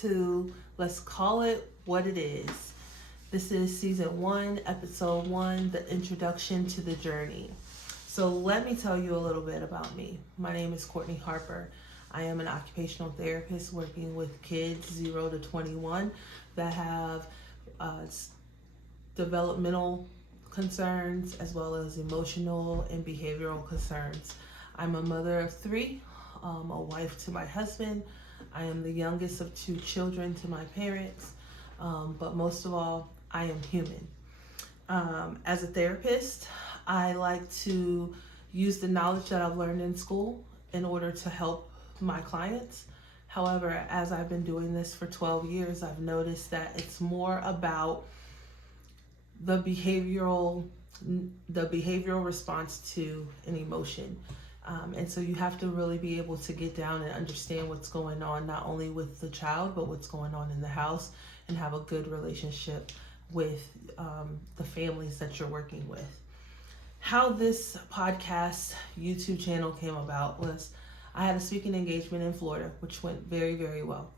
To Let's Call It What It Is. This is season 1, episode 1, the introduction to the journey. So let me tell you a little bit about me. My name is Courtney Harper. I am an occupational therapist working with kids 0 to 21 that have developmental concerns as well as emotional and behavioral concerns. I'm a mother of 3, a wife to my husband. I am the youngest of 2 children to my parents, but most of all, I am human. As a therapist, I like to use the knowledge that I've learned in school in order to help my clients. However, as I've been doing this for 12 years, I've noticed that it's more about the behavioral response to an emotion. And so you have to really be able to get down and understand what's going on, not only with the child, but what's going on in the house, and have a good relationship with the families that you're working with. How this podcast YouTube channel came about was I had a speaking engagement in Florida, which went very, very well.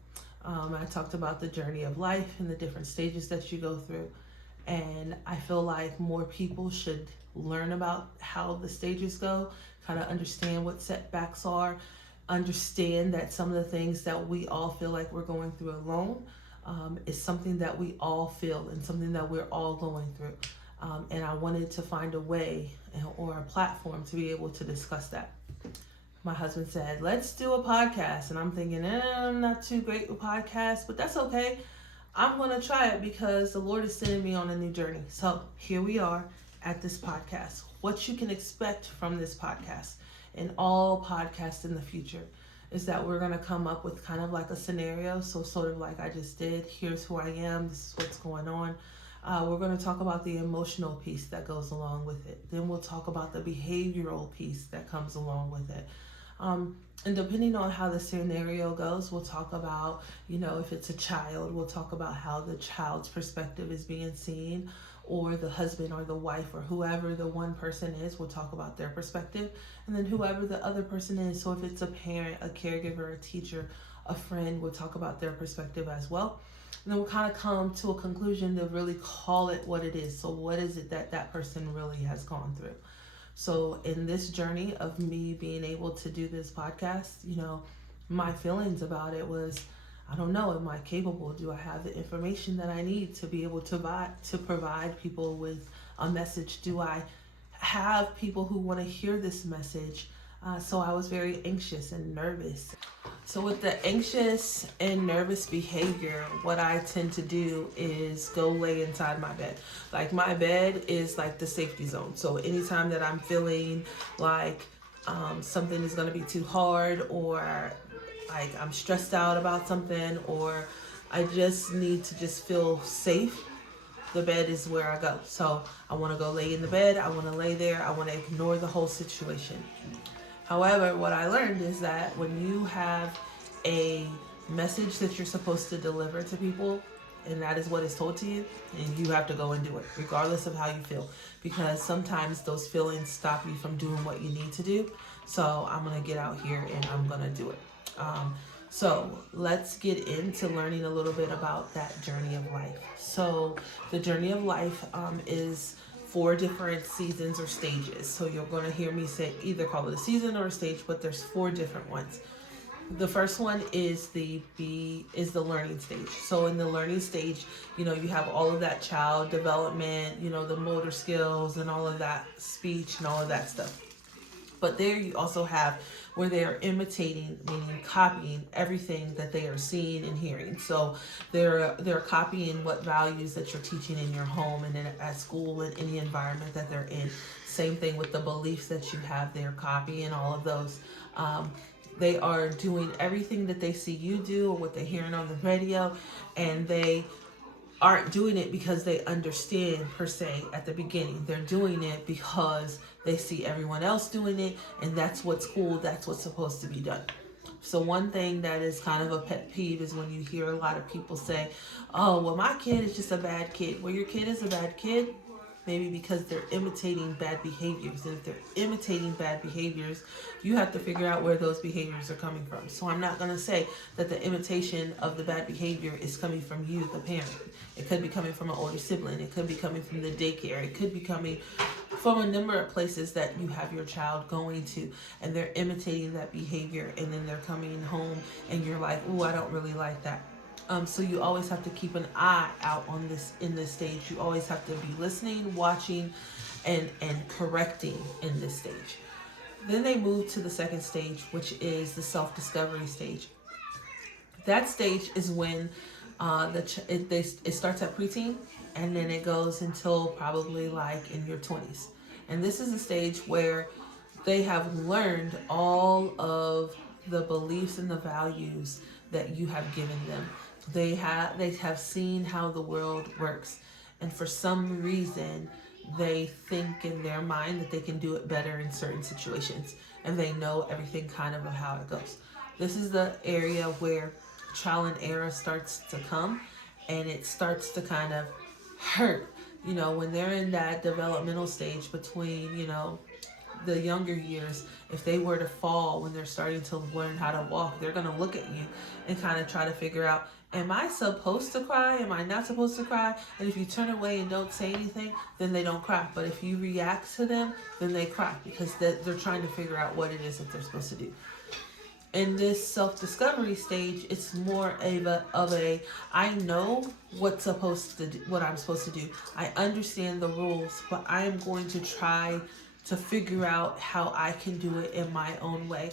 I talked about the journey of life and the different stages that you go through. And I feel like more people should learn about how the stages go, kind of understand what setbacks are, understand that some of the things that we all feel like we're going through alone is something that we all feel and something that we're all going through. And I wanted to find a way or a platform to be able to discuss that. My husband said, let's do a podcast. And I'm thinking, I'm not too great with podcasts, but that's okay. I'm going to try it because the Lord is sending me on a new journey. So here we are at this podcast. What you can expect from this podcast and all podcasts in the future is that we're going to come up with kind of like a scenario. So sort of like I just did, here's who I am, this is what's going on. We're going to talk about the emotional piece that goes along with it. Then we'll talk about the behavioral piece that comes along with it. And depending on how the scenario goes, we'll talk about, if it's a child, we'll talk about how the child's perspective is being seen, or the husband or the wife or whoever the one person is, we'll talk about their perspective, and then whoever the other person is. So if it's a parent, a caregiver, a teacher, a friend, we'll talk about their perspective as well. And then we'll kind of come to a conclusion to really call it what it is. So what is it that person really has gone through? So in this journey of me being able to do this podcast, my feelings about it was, I don't know, am I capable? Do I have the information that I need to be able to provide people with a message? Do I have people who want to hear this message? So I was very anxious and nervous. So with the anxious and nervous behavior, what I tend to do is go lay inside my bed. Like my bed is like the safety zone. So anytime that I'm feeling like something is going to be too hard, or like I'm stressed out about something, or I just need to just feel safe, the bed is where I go. So I want to go lay in the bed. I want to lay there. I want to ignore the whole situation. However, what I learned is that when you have a message that you're supposed to deliver to people, and that is what is told to you, and you have to go and do it, regardless of how you feel. Because sometimes those feelings stop you from doing what you need to do. So I'm going to get out here and I'm going to do it. So let's get into learning a little bit about that journey of life. So the journey of life is 4 different seasons or stages. So you're going to hear me say either call it a season or a stage, but there's 4 different ones. The first one is the learning stage. So in the learning stage, you have all of that child development, the motor skills and all of that, speech and all of that stuff. But there you also have where they are imitating, meaning copying everything that they are seeing and hearing. So they're copying what values that you're teaching in your home and at school and any environment that they're in. Same thing with the beliefs that you have. They're copying all of those. They are doing everything that they see you do or what they're hearing on the radio, and they aren't doing it because they understand per se at the beginning. They're doing it because they see everyone else doing it, and that's what's cool, that's what's supposed to be done. So one thing that is kind of a pet peeve is when you hear a lot of people say, oh, well, my kid is just a bad kid. Well, your kid is a bad kid, maybe because they're imitating bad behaviors. And if they're imitating bad behaviors, you have to figure out where those behaviors are coming from. So I'm not going to say that the imitation of the bad behavior is coming from you, the parent. It could be coming from an older sibling. It could be coming from the daycare. It could be coming from a number of places that you have your child going to, and they're imitating that behavior, and then they're coming home and you're like, oh, I don't really like that. So you always have to keep an eye out on this in this stage. You always have to be listening, watching, and correcting in this stage. Then they move to the second stage, which is the self-discovery stage. That stage is when it starts at preteen, and then it goes until probably like in your 20s. And this is a stage where they have learned all of the beliefs and the values that you have given them. They have seen how the world works, and for some reason they think in their mind that they can do it better in certain situations, and they know everything kind of how it goes. This is the area where trial and error starts to come, and it starts to kind of hurt. When they're in that developmental stage between, the younger years, if they were to fall when they're starting to learn how to walk, they're going to look at you and kind of try to figure out, am I supposed to cry? Am I not supposed to cry? And if you turn away and don't say anything, then they don't cry. But if you react to them, then they cry, because they're trying to figure out what it is that they're supposed to do. In this self-discovery stage, it's more of a I know what I'm supposed to do. I understand the rules, but I am going to try to figure out how I can do it in my own way.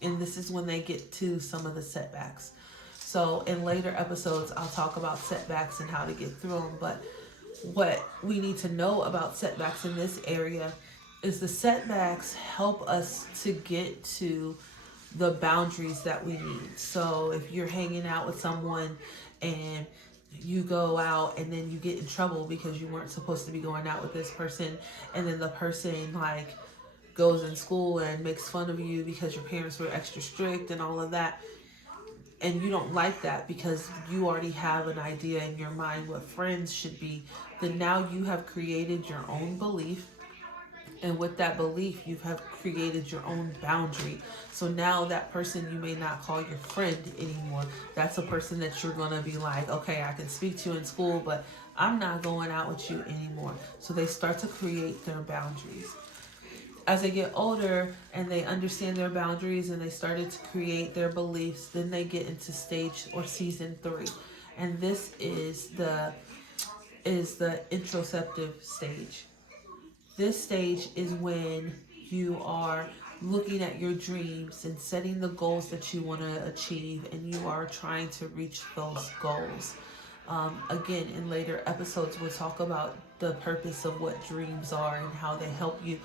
And this is when they get to some of the setbacks. So in later episodes, I'll talk about setbacks and how to get through them. But what we need to know about setbacks in this area is the setbacks help us to get to the boundaries that we need. So if you're hanging out with someone and you go out and then you get in trouble because you weren't supposed to be going out with this person, and then the person like goes in school and makes fun of you because your parents were extra strict and all of that, and you don't like that because you already have an idea in your mind what friends should be, then now you have created your own belief. And with that belief, you have created your own boundary. So now that person you may not call your friend anymore. That's a person that you're going to be like, okay, I can speak to you in school, but I'm not going out with you anymore. So they start to create their boundaries. As they get older and they understand their boundaries and they started to create their beliefs, then they get into stage or season 3. And this is the introspective stage. This stage is when you are looking at your dreams and setting the goals that you want to achieve, and you are trying to reach those goals. Again, in later episodes, we'll talk about the purpose of what dreams are and how they help you.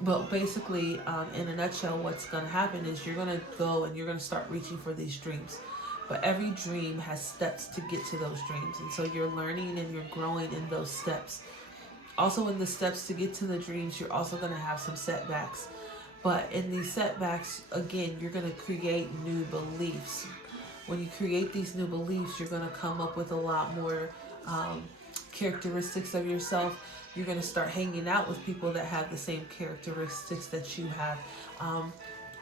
But basically, in a nutshell, what's going to happen is you're going to go and you're going to start reaching for these dreams. But every dream has steps to get to those dreams. And so you're learning and you're growing in those steps. Also, in the steps to get to the dreams, you're also going to have some setbacks. But in these setbacks, again, you're going to create new beliefs. When you create these new beliefs, you're going to come up with a lot more characteristics of yourself. You're going to start hanging out with people that have the same characteristics that you have.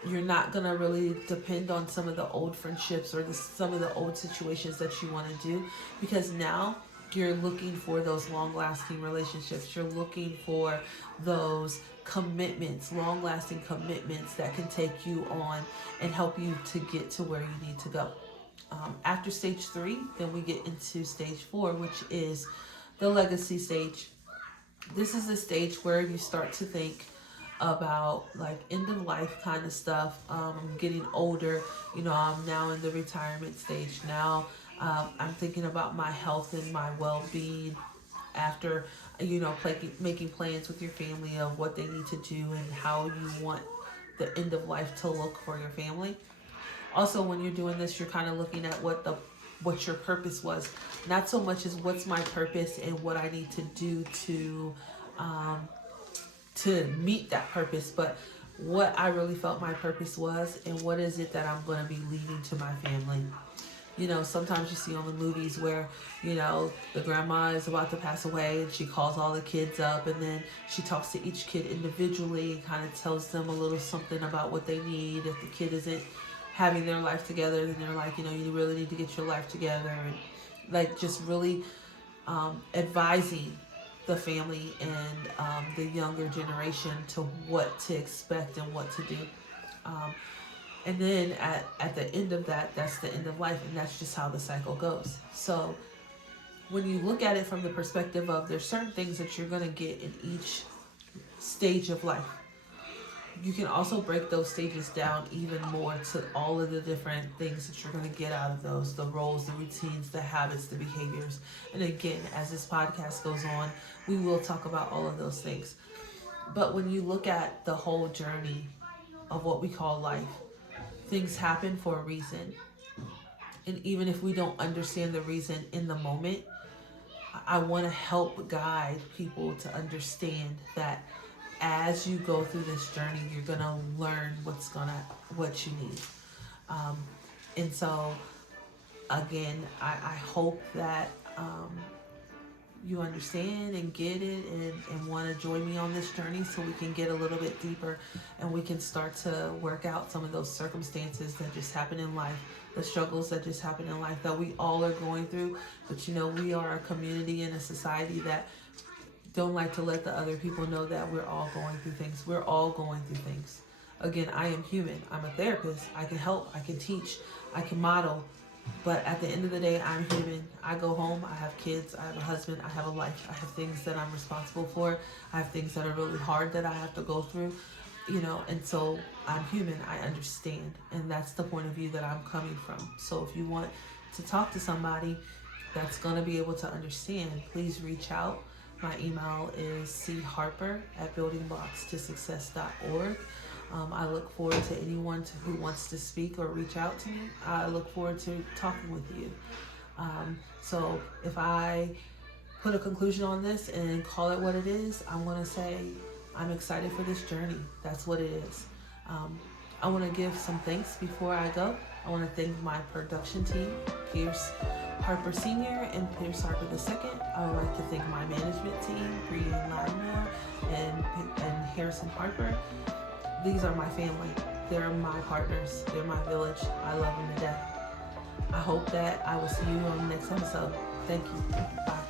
You're not going to really depend on some of the old friendships or some of the old situations that you want to do, because now you're looking for those long-lasting relationships. You're looking for those commitments, long-lasting commitments that can take you on and help you to get to where you need to go. After stage 3, then we get into stage 4, which is the legacy stage. This is the stage where you start to think about like end of life kind of stuff. I'm getting older. I'm now in the retirement stage now. I'm thinking about my health and my well-being after, making plans with your family of what they need to do and how you want the end of life to look for your family. Also, when you're doing this, you're kind of looking at what your purpose was, not so much as what's my purpose and what I need to do to meet that purpose, but what I really felt my purpose was, and what is it that I'm going to be leaving to my family. You know, sometimes you see on the movies where, you know, the grandma is about to pass away and she calls all the kids up, and then she talks to each kid individually and kind of tells them a little something about what they need. If the kid isn't having their life together, then they're like, you know, you really need to get your life together, and like just really advising the family and the younger generation to what to expect and what to do. And then at the end of that, that's the end of life, and that's just how the cycle goes. So when you look at it from the perspective of there's certain things that you're going to get in each stage of life, you can also break those stages down even more to all of the different things that you're going to get out of those, the roles, the routines, the habits, the behaviors. And again, as this podcast goes on, we will talk about all of those things. But when you look at the whole journey of what we call life, things happen for a reason. And even if we don't understand the reason in the moment, I want to help guide people to understand that as you go through this journey, you're going to learn what you need. And so, again, I hope that you understand and get it and want to join me on this journey so we can get a little bit deeper and we can start to work out some of those circumstances that just happen in life, the struggles that just happen in life that we all are going through. But, you know, we are a community and a society that don't like to let the other people know that we're all going through things. We're all going through things. Again, I am human. I'm a therapist. I can help. I can teach. I can model. But at the end of the day, I'm human. I go home. I have kids. I have a husband. I have a life. I have things that I'm responsible for. I have things that are really hard that I have to go through. You know, and so I'm human. I understand. And that's the point of view that I'm coming from. So if you want to talk to somebody that's going to be able to understand, please reach out. My email is charper@buildingblockstosuccess.org. I look forward to anyone who wants to speak or reach out to me. I look forward to talking with you. So if I put a conclusion on this and call it what it is, I'm going to say I'm excited for this journey. That's what it is. I want to give some thanks before I go. I want to thank my production team, Pierce Harper Sr. and Pierce Harper II. I would like to thank my management team, Brian Lattimore and Harrison Harper. These are my family. They're my partners. They're my village. I love them to death. I hope that I will see you on the next episode. Thank you. Bye.